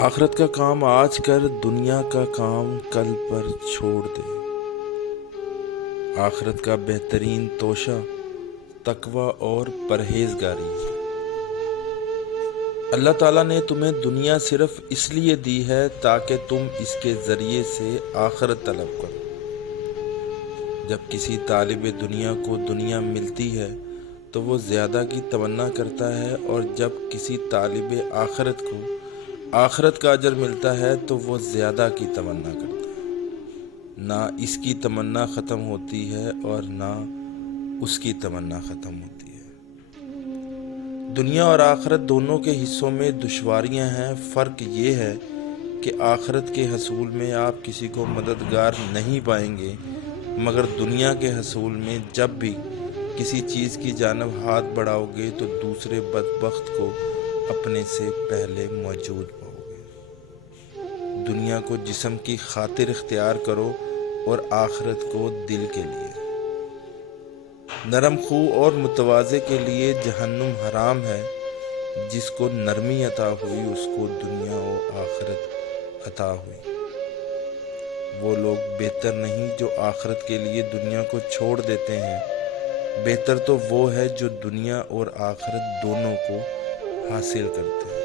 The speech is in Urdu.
آخرت کا کام آج کر دنیا کا کام کل پر چھوڑ دے۔ آخرت کا بہترین توشہ تقوی اور پرہیزگاری ہے۔ اللہ تعالیٰ نے تمہیں دنیا صرف اس لیے دی ہے تاکہ تم اس کے ذریعے سے آخرت طلب کرو۔ جب کسی طالب دنیا کو دنیا ملتی ہے تو وہ زیادہ کی تمنا کرتا ہے، اور جب کسی طالب آخرت کو آخرت کا اجر ملتا ہے تو وہ زیادہ کی تمنا کرتا ہے۔ نہ اس کی تمنا ختم ہوتی ہے اور نہ اس کی تمنا ختم ہوتی ہے۔ دنیا اور آخرت دونوں کے حصوں میں دشواریاں ہیں۔ فرق یہ ہے کہ آخرت کے حصول میں آپ کسی کو مددگار نہیں پائیں گے، مگر دنیا کے حصول میں جب بھی کسی چیز کی جانب ہاتھ بڑھاؤ گے تو دوسرے بدبخت کو اپنے سے پہلے موجود پاؤ گے۔ دنیا کو جسم کی خاطر اختیار کرو اور آخرت کو دل کے لیے۔ نرم خو اور متواضع کے لیے جہنم حرام ہے۔ جس کو نرمی عطا ہوئی اس کو دنیا و آخرت عطا ہوئی۔ وہ لوگ بہتر نہیں جو آخرت کے لیے دنیا کو چھوڑ دیتے ہیں، بہتر تو وہ ہے جو دنیا اور آخرت دونوں کو حاصل کرتا ہے۔